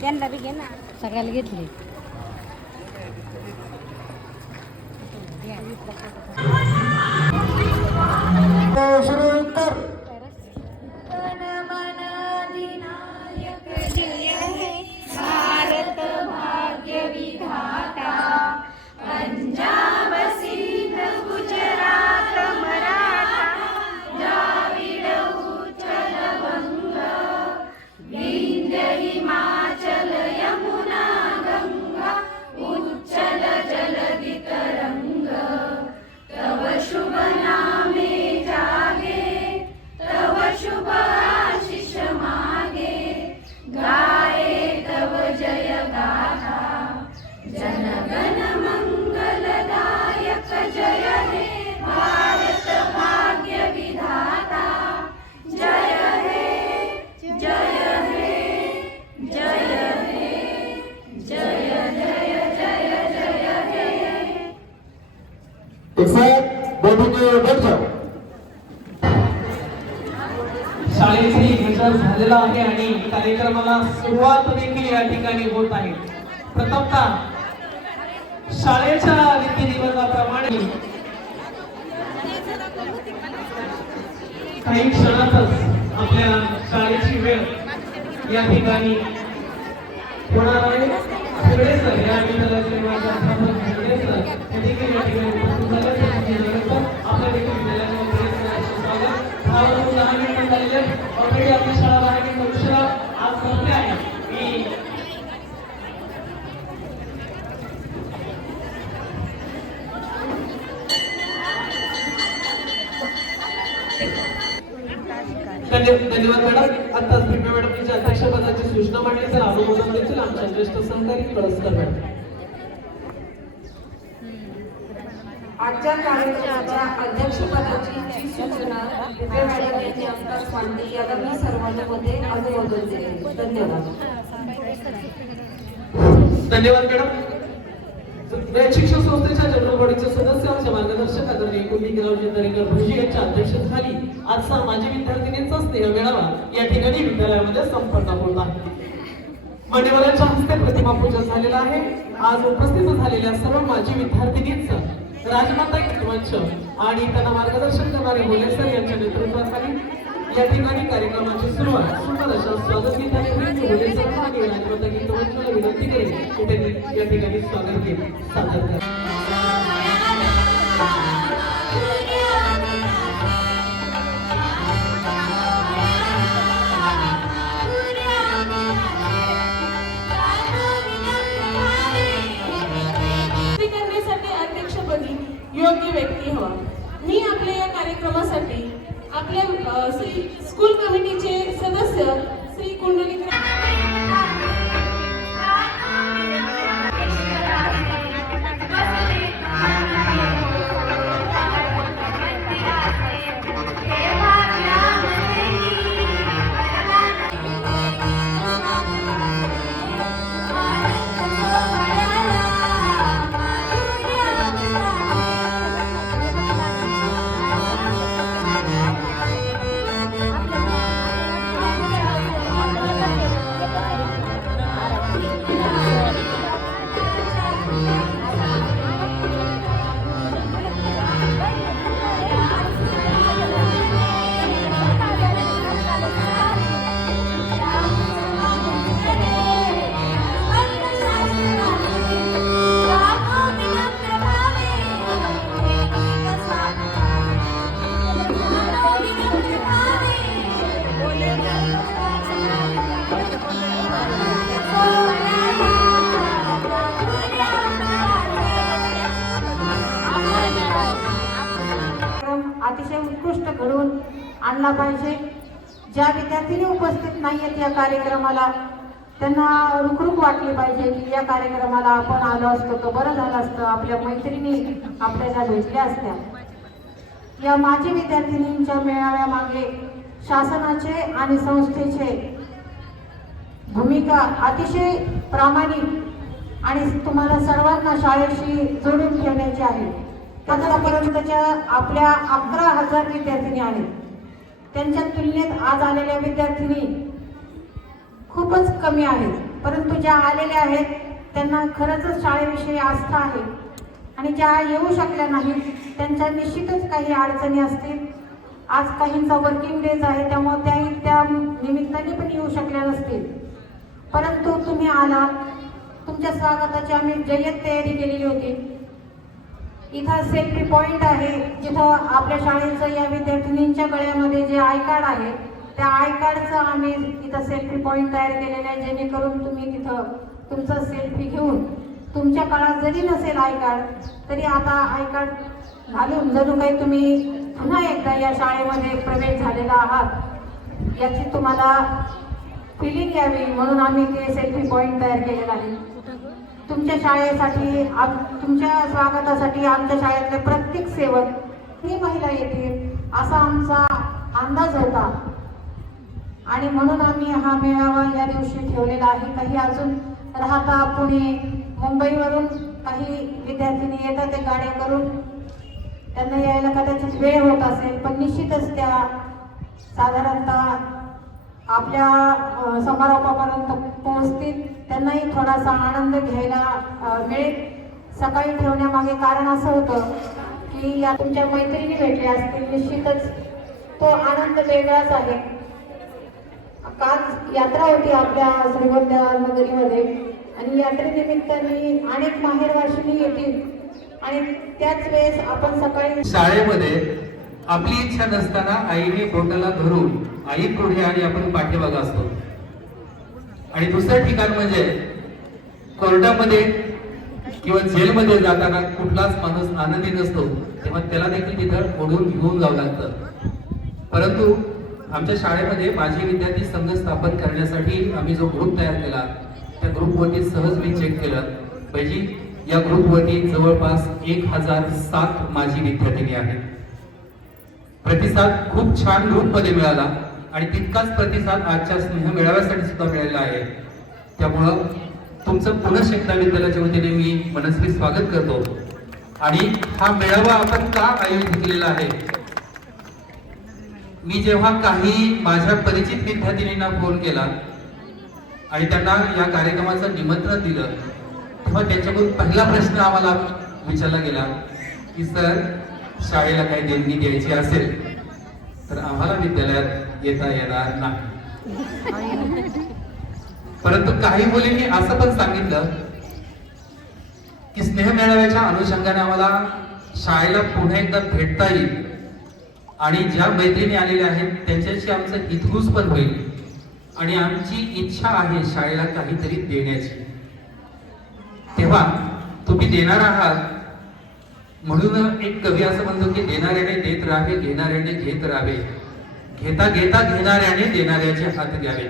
त्यांना बी घे ना, सगळ्याला घेतली. भारत भाग्य विधाता, पंजाब सिंध गुजरात मराठा, द्राविड उत्कल बंग, विंध्य हिमाचल यमुना गंगा, उच्चल जलधि तरंग, तव शुभ नामे जागे, तव शुभ आशीष मागे, गाये तव जय गाथा, जनगण मंगलदायक जय हे भारत भाग्य विधाता, जय हे जय हे जय हे जय जय जय जय हे. शाळेची गजर झालेला आहे आणि कार्यक्रमाला सुरुवात देखील या ठिकाणी होत आहे. प्रथमतः शाळेच्या रीतिरिवाजाप्रमाणे काही क्षणातच आपल्या शाळेची वेळ या ठिकाणी होणार आहे. सगळे सर या विद्यालयाचे सगळे सर हे देखील या ठिकाणी उपस्थित झाले. आपल्या देखील विद्यालयामध्ये स्वागत. 10 मिनिटं झालेले ऑलरेडी आपली शाळा 10 मिनिटं उशिरा आज संपली आहे. मी धन्यवाद मॅडम. आताच भीमा मॅडमच्या अध्यक्षपदाची सूचना मांडली तर अनुमोदन देतील आमच्या ज्येष्ठ सहकारी कळसकर मॅडम. आजच्या कार्यक्रमाच्या अध्यक्षपदाची जी सूचना भीमा मॅडम यांनी आमदार मांडली याला मी सर्वांमध्ये अनुमोदन देते. धन्यवाद. धन्यवाद मॅडम. शिक्षण संस्थेच्या जनरल बॉडीचे सदस्य आमचे मार्गदर्शक आदरणीय कुलदीपरावजी दरेकर भुजी यांच्या अध्यक्षतेखाली आजचा माजी विद्यार्थिनींचा स्नेह मेळावा या ठिकाणी विद्यालयामध्ये संपन्न होत आहे. मान्यवरांच्या हस्ते प्रतिमा पूजन झालेला आहे. आज उपस्थित झालेल्या सर्व माजी विद्यार्थिनींचं राजमाता मंच आणि त्यांना मार्गदर्शन करणारे बोले सर यांच्या नेतृत्वाखाली या ठिकाणी कार्यक्रमाची सुरुवात सुंदर अशा स्वागत गीताने बोले सर आणि राजमाता मंचाला विनंती करेन की त्यांनी या ठिकाणी स्वागत गीत सादर करा. योग्य व्यक्ती हवा. मी आपल्या या कार्यक्रमासाठी आपल्या स्कूल कमिटीचे सदस्य श्री कुंडलिक अतिशय उत्कृष्ट घडवून आणला पाहिजे. ज्या विद्यार्थ्यांनी उपस्थित नाहीयेत या कार्यक्रमाला त्यांना रुखरुख वाटली पाहिजे की या कार्यक्रमाला आपण आलो असतो तर बरं झालं असतं, आपल्या मैत्रिणी आपल्याला भेटल्या असत्या. या माजी विद्यार्थिनींच्या मेळाव्यामागे शासनाचे आणि संस्थेचे भूमिका अतिशय प्रामाणिक आणि तुम्हाला सर्वांना शाळेशी जोडून ठेवण्याचे आहे. आतापर्यंतच्या आपल्या 11,000 विद्यार्थिनी आहेत. त्यांच्या तुलनेत आज आलेल्या विद्यार्थिनी खूपच कमी आहेत, परंतु ज्या आलेल्या आहेत त्यांना खरंच शाळेविषयी आस्था आहे. आणि ज्या येऊ शकल्या नाहीत त्यांच्या निश्चितच काही अडचणी असतील. आज काहींचा वर्किंग डेज आहे, त्यामुळे त्याही त्या निमित्ताने पण येऊ शकल्या नसतील. परंतु तुम्ही आला, तुमच्या स्वागताची आम्ही जय्यत तयारी केलेली होती. इथं सेल्फी पॉइंट आहे, जिथं आपल्या शाळेचं या विद्यार्थिनींच्या गळ्यामध्ये जे आय कार्ड आहे त्या आय कार्डचं आम्ही इथं सेल्फी पॉइंट तयार केलेलं आहे, जेणेकरून तुम्ही तिथं तुमचा सेल्फी घेऊन, तुमच्या काळात जरी नसेल आय कार्ड तरी आता आय कार्ड घालून जणू काही तुम्ही पुन्हा एकदा या शाळेमध्ये प्रवेश झालेला आहात याची तुम्हाला फिलिंग यावी म्हणून आम्ही ते सेल्फी पॉइंट तयार केलेला आहे. तुमच्या शाळेसाठी तुमच्या स्वागतासाठी आमच्या शाळेतले प्रत्येक सेवक ही महिला येतील असा आमचा अंदाज होता आणि म्हणून आम्ही हा मेळावा या दिवशी ठेवलेला आहे. काही अजून राहता पुणे मुंबईवरून काही विद्यार्थिनी येतात ते गाड्या करून, त्यांना यायला कदाचित वेळ होत असेल, पण निश्चितच त्या साधारणतः आपल्या समारोपापर्यंत पोहोचतील. त्यांनाही थोडासा आनंद घ्यायला मिळेल. सकाळी ठेवण्यामागे कारण असं होतं की या तुमच्या मैत्रिणी भेटल्या असतील, निश्चितच तो आनंद वेगळाच आहे. काल यात्रा होती आपल्या श्रीगोंदा नगरीमध्ये आणि यात्रेनिमित्ताने अनेक माहेरवाशिनी येतील आणि त्याच वेळेस आपण सकाळी शाळेमध्ये आपली इच्छा नसताना आईने बोटाला धरून आई पुढे आणि आपण पाठीमागे असतो. आणि दुसरं ठिकाण म्हणजे कोर्टामध्ये किंवा जेलमध्ये जाताना कुठलाच माणूस आनंदी नसतो, तेव्हा त्याला देखील तिथं ओढून घेऊन जावं लागतं. परंतु आमच्या शाळेमध्ये माजी विद्यार्थी संघ स्थापन करण्यासाठी आम्ही जो ग्रुप तयार केला त्या ग्रुपवरती सहज मी चेक केलं पाहिजे. या ग्रुपवरती जवळपास 1007 माजी विद्यार्थिनी आहेत. प्रतिसाद खूप छान ग्रुपमध्ये मिळाला आणि तितकाच प्रतिसाद आजच्या स्नेह मेळाव्यासाठी सुद्धा मिळालेला आहे. त्यामुळं तुमचं पुनश्च एकदा विद्यालयाच्या वतीने मी मनस्वी स्वागत करतो. आणि हा मेळावा आपण का आयोजित केलेला आहे, मी जेव्हा काही माझ्या परिचित विद्यार्थिनींना फोन केला आणि त्यांना या कार्यक्रमाचं निमंत्रण दिलं तेव्हा त्यांच्याकडून पहिला प्रश्न आम्हाला विचारला गेला की सर, शाळेला काही देणगी द्यायची असेल तर आम्हाला विद्यालयात येता येणार नाही. परंतु काही मुलींनी असं पण सांगितलं की स्नेह मेळाव्याच्या अनुषंगाने आम्हाला शाळेला पुन्हा एकदा भेटता येईल आणि ज्या मैत्रिणी आलेल्या आहेत त्यांच्याशी आमचं हितगुज पण होईल आणि आमची इच्छा आहे शाळेला काहीतरी देण्याची. तेव्हा तुम्ही देणार आहात म्हणून एक कवी असं म्हणतो की देणाऱ्याने देत राहावे, घेणाऱ्याने घेत राहावे, घेता घेता घेणाऱ्याने देणाऱ्याचे हात द्यावे.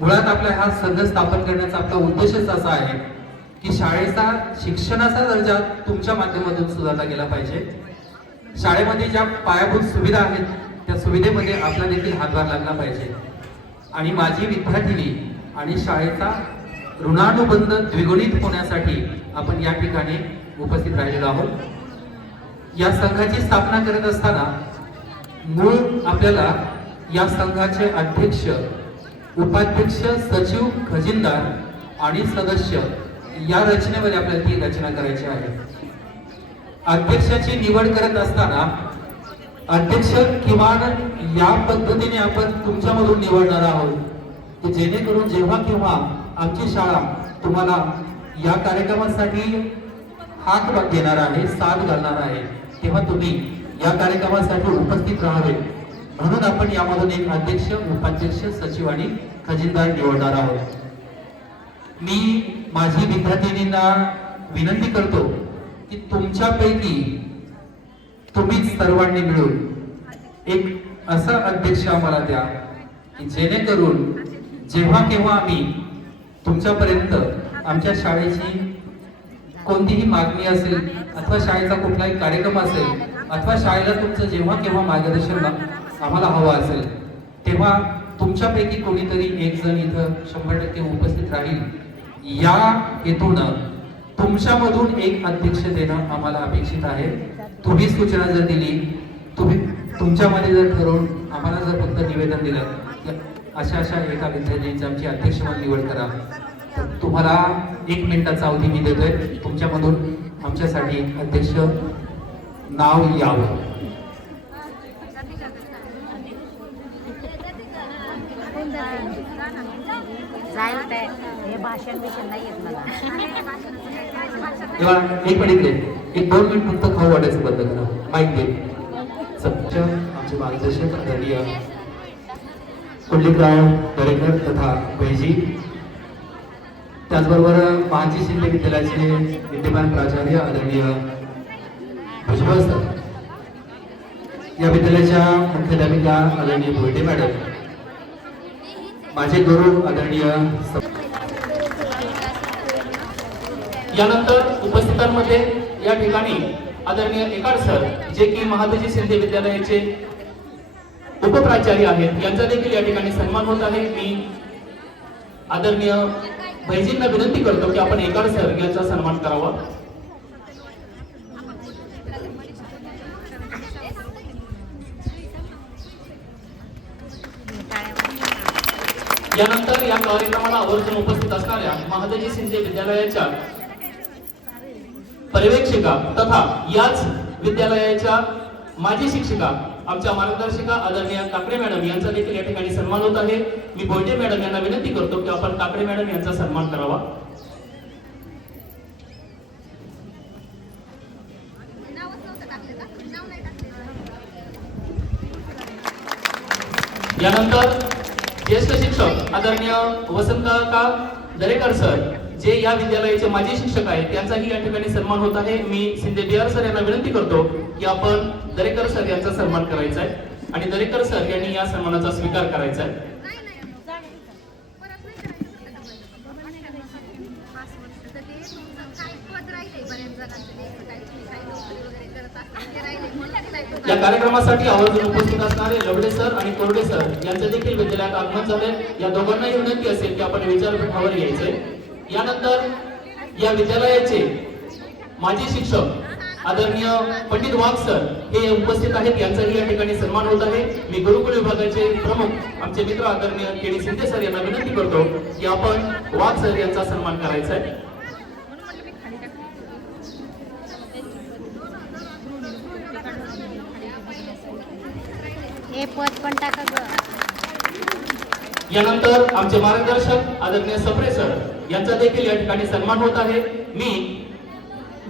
मुळात आपला हा संघ स्थापन करण्याचा आपला उद्देशच असा आहे की शाळेचा शिक्षणाचा दर्जा तुमच्या माध्यमातून सुधारला गेला पाहिजे. शाळेमध्ये ज्या पायाभूत सुविधा आहेत त्या सुविधेमध्ये आपला देखील हातभार लागला पाहिजे. आणि माझी विद्यार्थिनी आणि शाळेचा ऋणानुबंध द्विगुणित होण्यासाठी आपण या ठिकाणी उपस्थित राहिलेलो आहोत. या संघाची स्थापना करत असताना मूळ आपल्याला या संघाचे अध्यक्ष, उपाध्यक्ष, सचिव, खजिनदार आणि सदस्य या रचनेमध्ये आपल्याला ती रचना करायची आहे. अध्यक्षाची निवड करत असताना अध्यक्ष किमान या पद्धतीने आपण तुमच्यामधून निवडणार आहोत की जेणेकरून जेव्हा केव्हा आमची शाळा तुम्हाला या कार्यक्रमासाठी हाक देणार आहे, साथ घालणार आहे, तेव्हा तुम्ही या कार्यक्रमासाठी उपस्थित राहावे म्हणून आपण यामधून एक अध्यक्ष, उपाध्यक्ष, सचिव आणि खजिनदार निवडणार आहोत. मी माझी विद्यार्थिनींना विनंती करतो की तुमच्यापैकी तुम्ही सर्वांनी मिळून एक असा अध्यक्ष आम्हाला द्या की जेणेकरून जेव्हा केव्हा आम्ही तुमच्यापर्यंत आमच्या शाळेची कोणतीही मागणी असेल अथवा शाळेचा कुठलाही कार्यक्रम असेल अथवा शाळेला तुमचं जेव्हा केव्हा मार्गदर्शन आम्हाला हवं असेल तेव्हा तुमच्यापैकी कोणीतरी एक जण इथं 100% उपस्थित राहील या हेतूनं तुमच्यामधून एक अध्यक्ष देणं आम्हाला अपेक्षित आहे. तुम्ही सूचना जर दिली, तुम्ही तुमच्यामध्ये जर ठरवून आम्हाला जर फक्त निवेदन दिलं की अशा अशा एका विद्यार्थ्यांची आमची अध्यक्ष म्हणून निवड करा, तर तुम्हाला 1 मिनिटाचा अवधी मी देतोय. तुमच्यामधून आमच्यासाठी अध्यक्ष नाव यावं. जाईल काय हे भाषण बिषण नाही येत मला. तेव्हा एक मिनिट दे, 1-2 मिनिट फक्त खाऊ वाटायचं बंद करा. माईक दे. सत्य आमचे मार्गदर्शक आदरणीय कुंडलिकराव दरेकर तथा भैजी, त्याचबरोबर महाजी शिंदे विद्यालयाचे विद्यमान प्राचार्य आदरणीय भुजबळ सर, या विद्यालयाच्या मुख्याध्यापिका आदरणीय भोयटे मॅडम, माझे गुरु आदरणीय यानंतर उपस्थितांमध्ये या ठिकाणी आदरणीय एकाड सर, जे की महादजी शिंदे विद्यालयाचे उपप्राचार्य आहेत, यांचा देखील या ठिकाणी सन्मान होत आहे. मी आदरणीय भैजींना विनंती करतो की आपण एकाड सर यांचा सन्मान करावा. यानंतर या कार्यक्रमाला आवर्जून उपस्थित असणाऱ्या महादजी शिंदे विद्यालयाच्या पर्यवेक्षिका तथा याच विद्यालयाच्या माजी शिक्षिका आमच्या मार्गदर्शिका आदरणीय काकडे मॅडम यांचा देखील या ठिकाणी सन्मान होत आहे. मी बोयटे मॅडम यांना विनंती करतो की आपण काकडे मॅडम यांचा सन्मान करावा. यानंतर ज्येष्ठ शिक्षक आदरणीय वसंतका दरेकर सर, जे या विद्यालयाचे माजी शिक्षक आहेत, त्यांचाही या ठिकाणी सन्मान होत आहे. मी शिंदे बिहार सर यांना विनंती करतो की आपण दरेकर सर यांचा सन्मान करायचा आहे आणि दरेकर सर यांनी या सन्मानाचा स्वीकार करायचा आहे. या कार्यक्रमासाठी आवर्जून उपस्थित असणारे लवडे सर आणि कोरडे सर यांचं देखील विद्यालयात आगमन झाले. या दोघांनाही विनंती असेल की आपण विचारपीठावर यायचे. यानंतर या विद्यालयाचे माजी शिक्षक आदरणीय पंडित वाघ सर हे उपस्थित आहेत, यांचाही या ठिकाणी सन्मान होत आहे. मी गुरुकुल विभागाचे प्रमुख आमचे मित्र आदरणीय के.डी. शिंदे सर यांना विनंती करतो की आपण वाघ सर यांचा सन्मान करायचा आहे. हे पद पण टाका ग. यानंतर आमचे मार्गदर्शक आदरणीय सप्रे सर यांचा देखील या ठिकाणी सन्मान होत आहे. मी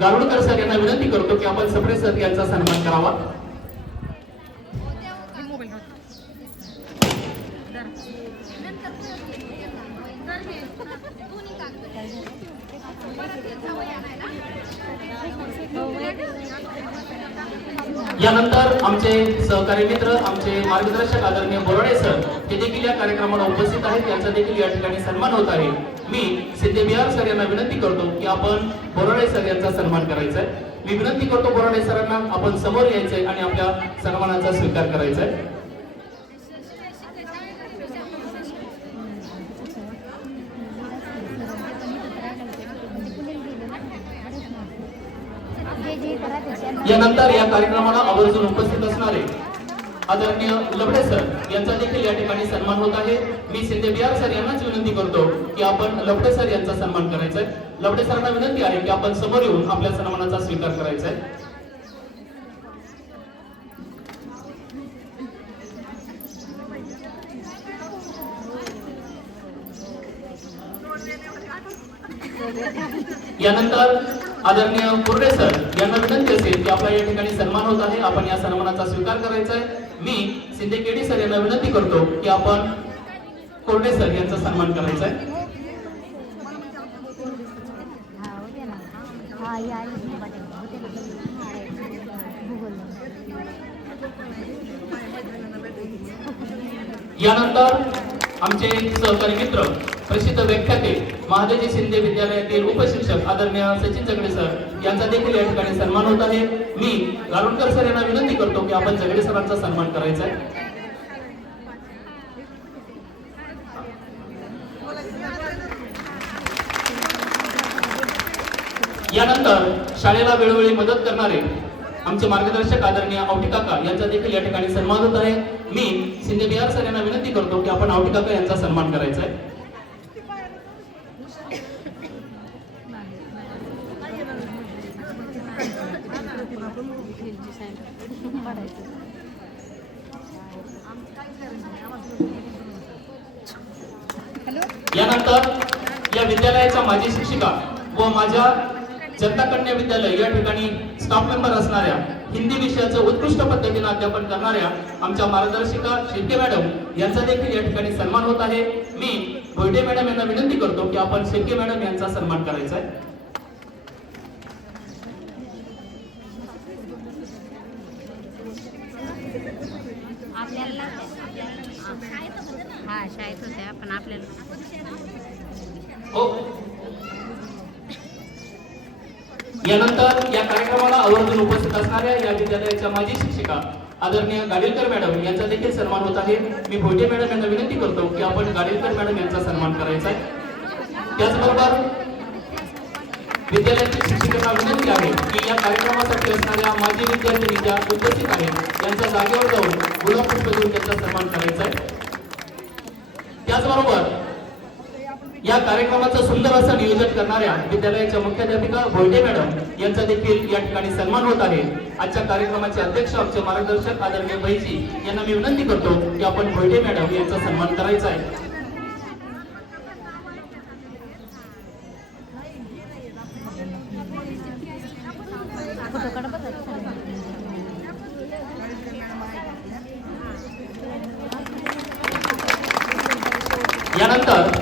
गारुडकर सर यांना विनंती करतो की आपण सप्रे सर यांचा सन्मान करावा. यानंतर आमचे सहकारी मित्र आमचे मार्गदर्शक आदरणीय बोराडे सर हे देखील या कार्यक्रमाला उपस्थित आहेत, यांचा देखील या ठिकाणी सन्मान होत आहे. मी सिद्धे बिहार सर यांना विनंती करतो की आपण बोराडे सर यांचा सन्मान करायचा आहे. मी विनंती करतो बोराडे सरांना आपण समोर यायचंय आणि आपल्या सन्मानाचा स्वीकार करायचा आहे. यानंतर या कार्यक्रमाला आवर्जून उपस्थित असणारे आदरणीय लवडे सर यांचा देखील या ठिकाणी सन्मान होत आहे. मी सिद्धे बिहार सर यांनाच विनंती करतो की आपण लवडे सर यांचा सन्मान करायचा आहे. लवडे सरांना विनंती आहे की आपण समोर येऊन आपल्या सन्मानाचा स्वीकार करायचा आहे. यानंतर आदरणीय कुर्डे सर यांना विनंती असेल की आपला या ठिकाणी सन्मान होत आहे, आपण या सन्मानाचा स्वीकार करायचा आहे. मी सिद्धे केडी सर यांना विनंती करतो की आपण कुर्डे सर यांचा सन्मान करायचा आहे. यानंतर आमचे सहकारी मित्र प्रसिद्ध व्याख्याते महादजी शिंदे विद्यालयातील उपशिक्षक आदरणीय सचिन जगडे सर यांचा देखील या ठिकाणी सन्मान होत आहे. मी गारुडकर सर यांना विनंती करतो की आपण जगडे सरांचा सन्मान करायचा आहे. यानंतर शाळेला वेळोवेळी मदत करणारे आमचे मार्गदर्शक आदरणीय आवटी काका यांचा देखील या ठिकाणी सन्मान होत आहे. मी शिंदे बिहार सर यांना विनंती करतो की आपण आवटी काका यांचा सन्मान करायचा आहे. यानंतर या विद्यालयाच्या माजी शिक्षिका व माझ्या जनता कन्या विद्यालय या ठिकाणी स्टाफ मेंबर असणाऱ्या हिंदी विषयाचं उत्कृष्ट पद्धतीने अध्यापन करणाऱ्या आमच्या मार्गदर्शिका शिर्के मॅडम यांचा देखील या ठिकाणी सन्मान होत आहे. मी भोयटे मॅडम यांना विनंती करतो की आपण शिर्के मॅडम यांचा सन्मान करायचा आहे. आपल्याला हा शाळेत होत्या पण आपल्याला हो. यानंतर या कार्यक्रमाला आवर्जून उपस्थित असणाऱ्या या विद्यालयाच्या माजी शिक्षिका आदरणीय गाडीलकर मॅडम यांचा देखील सन्मान होत आहे. मी भोटे मॅडम यांना विनंती करतो की आपण गाडीलकर मॅडम यांचा सन्मान करायचा आहे. त्याचबरोबर विद्यालयातील शिक्षकांना विनंती आहे की या कार्यक्रमासाठी असणाऱ्या माजी विद्यार्थिनी ज्या उपस्थित आहेत यांच्या जागेवर जाऊन गुलाब पुष्प देऊन त्यांचा सन्मान करायचा आहे. त्याचबरोबर या कार्यक्रमाचं सुंदर असं नियोजन करणाऱ्या विद्यालयाच्या मुख्याध्यापिका भोयटे मॅडम यांचा देखील या ठिकाणी सन्मान होत आहे. आजच्या कार्यक्रमाचे अध्यक्ष आमचे मार्गदर्शक आदरणीय भाईजी यांना मी विनंती करतो की आपण भोयटे मॅडम यांचा सन्मान करायचा आहे. यानंतर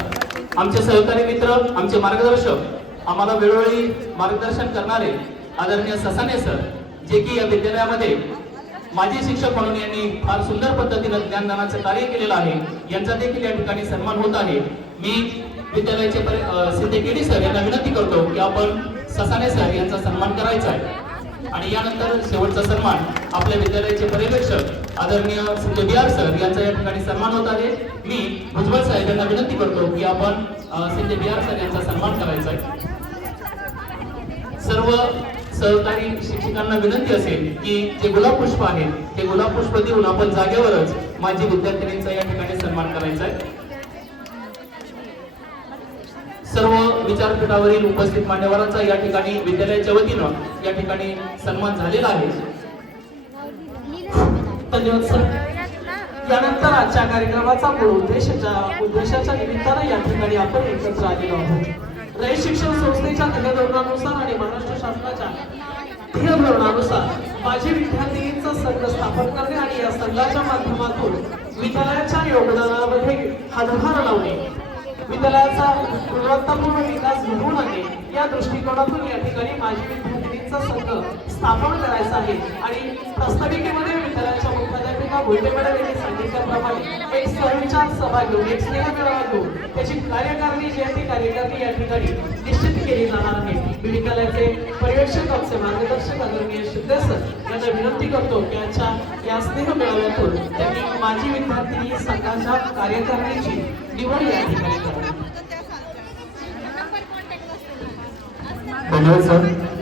आमचे सहकारी मित्र आमचे मार्गदर्शक आम्हाला वेळोवेळी मार्गदर्शन करणारे आदरणीय ससाने सर जे की या विद्यालयामध्ये माजी शिक्षक म्हणून यांनी फार सुंदर पद्धतीने ज्ञानदानाचं कार्य केलेलं आहे. यांचा देखील या ठिकाणी सन्मान होत आहे. मी विद्यालयाचे सिद्धे केडी सर यांना विनंती करतो की आपण ससाने सर यांचा सन्मान करायचा आहे. आणि यानंतर शेवटचा सन्मान आपल्या विद्यालयाचे पर्यवेक्षक आदरणीय सिद्धे बिहार सर यांचा या ठिकाणी सन्मान होत आहे. मी भुजबळ साहेब यांना विनंती करतो की आपण सिद्धे बिहार सर यांचा सन्मान करायचा आहे. सर्व सहकारी शिक्षकांना विनंती असेल की जे गुलाब पुष्प आहे ते गुलाब पुष्प देऊन आपण जागेवरच माजी विद्यार्थिनींचा या ठिकाणी सन्मान करायचा आहे. सर्व विचारपीठावरील उपस्थित मान्यवरांचा या ठिकाणी विद्यालयाच्या वतीनं या ठिकाणी सन्मान झालेला आहे. धन्यवाद सर. यानंतर आजच्या कार्यक्रमाचा मूळ उद्देशाच्या निमित्तानं या ठिकाणी आपण एकत्र आलेलो आहोत. रयत शिक्षण संस्थेच्या ध्येय धोरणानुसार आणि महाराष्ट्र शासनाच्या ध्येय धोरणानुसार माजी विद्यार्थिनींचा संघ स्थापन करणे आणि या संघाच्या माध्यमातून विद्यालयाच्या योगदानामध्ये हातभार लावणे, विद्यालयाचा गुणवत्तापूर्ण विकास घडवून आणणे या दृष्टिकोनातून या ठिकाणी माजी विद्यार्थिनींचा संघ स्थापन करायचा आहे. आणि प्रस्ताविकेमध्ये विद्यालयाच्या मुख्याध्यापिका भोयटे मॅडम यांनी सांगितल्याप्रमाणे एक सहविचार सभा घेऊन एक स्नेहमेळावा घेऊन त्याची कार्यकारिणी जी आहे ती कार्यकारिणी या ठिकाणी निश्चित केली जाणार आहे. मी विद्यालयाचे पर्यवेक्षक आमचे मार्गदर्शक आदरणीय शिंदे सर यांना विनंती करतो की आजच्या या स्नेह मेळाव्यातून त्यांनी माजी विद्यार्थिनी संघाच्या कार्यकारिणीची निवड या ठिकाणी करावी. धन्यवाद सर.